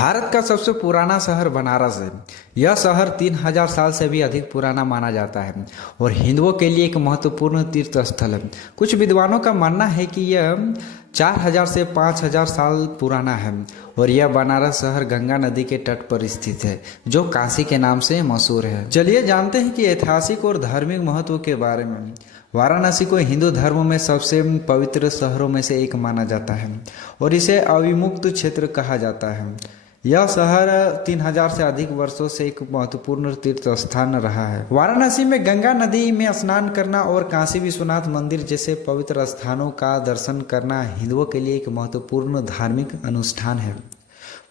भारत का सबसे पुराना शहर बनारस है। यह शहर 3000 साल से भी अधिक पुराना माना जाता है और हिंदुओं के लिए एक महत्वपूर्ण तीर्थ स्थल है। कुछ विद्वानों का मानना है कि यह 4000 से 5000 साल पुराना है और यह बनारस शहर गंगा नदी के तट पर स्थित है, जो काशी के नाम से मशहूर है। चलिए जानते हैं कि ऐतिहासिक और धार्मिक महत्व के बारे में। वाराणसी को हिंदू धर्म में सबसे पवित्र शहरों में से एक माना जाता है और इसे अविमुक्त क्षेत्र कहा जाता है। यह शहर 3000 से अधिक वर्षों से एक महत्वपूर्ण तीर्थ स्थान रहा है। वाराणसी में गंगा नदी में स्नान करना और काशी विश्वनाथ मंदिर जैसे पवित्र स्थानों का दर्शन करना हिंदुओं के लिए एक महत्वपूर्ण धार्मिक अनुष्ठान है।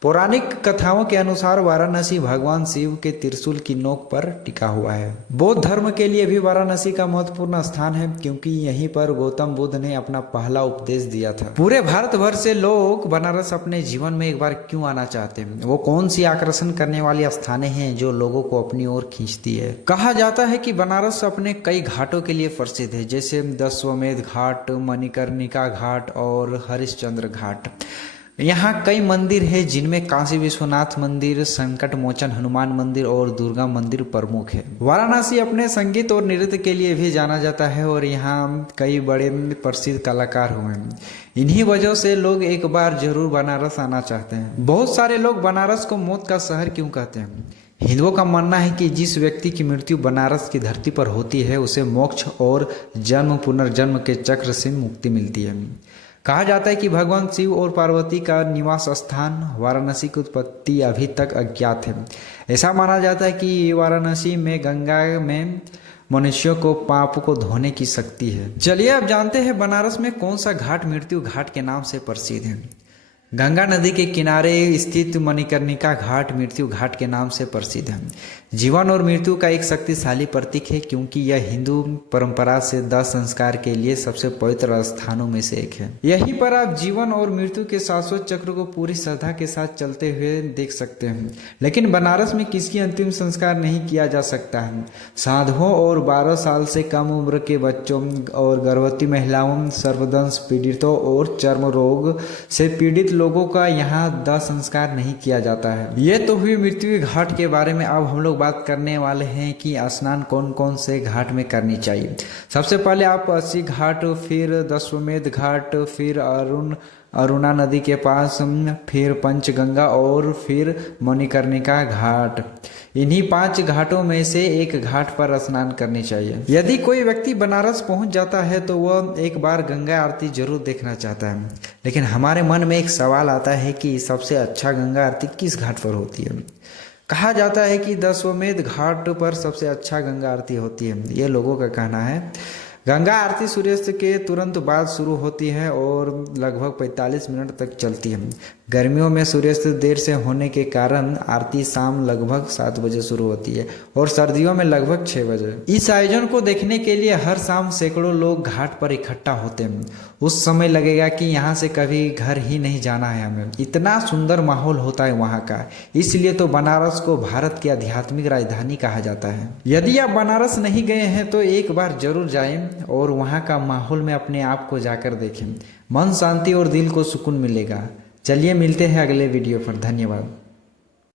पौराणिक कथाओं के अनुसार वाराणसी भगवान शिव के त्रिशूल की नोक पर टिका हुआ है। बौद्ध धर्म के लिए भी वाराणसी का महत्वपूर्ण स्थान है, क्योंकि यहीं पर गौतम बुद्ध ने अपना पहला उपदेश दिया था। पूरे भारत भर से लोग बनारस अपने जीवन में एक बार क्यों आना चाहते हैं? वो कौन सी आकर्षण करने वाली स्थानें हैं जो लोगों को अपनी ओर खींचती है? कहा जाता है कि बनारस अपने कई घाटों के लिए प्रसिद्ध है, जैसे दशाश्वमेध घाट, मणिकर्णिका घाट और हरिश्चंद्र घाट। यहाँ कई मंदिर हैं जिनमें काशी विश्वनाथ मंदिर, संकट मोचन हनुमान मंदिर और दुर्गा मंदिर प्रमुख है। वाराणसी अपने संगीत और नृत्य के लिए भी जाना जाता है और यहाँ कई बड़े प्रसिद्ध कलाकार हुए हैं। इन्हीं वजह से लोग एक बार जरूर बनारस आना चाहते हैं। बहुत सारे लोग बनारस को मौत का शहर क्यों कहते हैं? हिंदुओं का मानना है कि जिस व्यक्ति की मृत्यु बनारस की धरती पर होती है उसे मोक्ष और जन्म पुनर्जन्म के चक्र से मुक्ति मिलती है। कहा जाता है कि भगवान शिव और पार्वती का निवास स्थान वाराणसी की उत्पत्ति अभी तक अज्ञात है। ऐसा माना जाता है कि वाराणसी में गंगा में मनुष्यों को पाप को धोने की शक्ति है। चलिए अब जानते हैं बनारस में कौन सा घाट मृत्यु घाट के नाम से प्रसिद्ध है। गंगा नदी के किनारे स्थित मणिकर्णिका घाट मृत्यु घाट के नाम से प्रसिद्ध है। जीवन और मृत्यु का एक शक्तिशाली प्रतीक है, क्योंकि यह हिंदू परंपरा से दाह संस्कार के लिए सबसे पवित्र स्थानों में से एक है। यहीं पर आप जीवन और मृत्यु के शाश्वत चक्र को पूरी श्रद्धा के साथ चलते हुए देख सकते हैं। लेकिन बनारस में किसकी अंतिम संस्कार नहीं किया जा सकता है। साधुओं और 12 साल से कम उम्र के बच्चों और गर्भवती महिलाओं, सर्वदंश पीड़ितों और चर्म रोग से पीड़ित लोगों का यहाँ दाह संस्कार नहीं किया जाता है। ये तो हुई मृत्यु घाट के बारे में। अब हम लोग बात करने वाले हैं कि स्नान कौन कौन से घाट में करनी चाहिए। सबसे पहले आप अस्सी घाट, फिर दशाश्वमेध घाट, फिर अरुणा नदी के पास, फिर पंचगंगा और फिर मणिकर्णिका घाट। इन्हीं 5 घाटों में से एक घाट पर स्नान करनी चाहिए। यदि कोई व्यक्ति बनारस पहुंच जाता है तो वह एक बार गंगा आरती जरूर देखना चाहता है। लेकिन हमारे मन में एक सवाल आता है कि सबसे अच्छा गंगा आरती किस घाट पर होती है? कहा जाता है कि दशाश्वमेध घाट पर सबसे अच्छा गंगा आरती होती है। ये लोगों का कहना है। गंगा आरती सूर्यास्त के तुरंत बाद शुरू होती है और लगभग 45 मिनट तक चलती है। गर्मियों में सूर्यास्त देर से होने के कारण आरती शाम लगभग 7 बजे शुरू होती है और सर्दियों में लगभग 6 बजे। इस आयोजन को देखने के लिए हर शाम सैकड़ों लोग घाट पर इकट्ठा होते हैं। उस समय लगेगा कि यहाँ से कभी घर ही नहीं जाना है हमें। इतना सुंदर माहौल होता है वहाँ का। इसलिए तो बनारस को भारत की आध्यात्मिक राजधानी कहा जाता है। यदि आप बनारस नहीं गए हैं तो एक बार जरूर जाएं और वहाँ का माहौल में अपने आप को जाकर देखें। मन शांति और दिल को सुकून मिलेगा। चलिए मिलते हैं अगले वीडियो पर। धन्यवाद।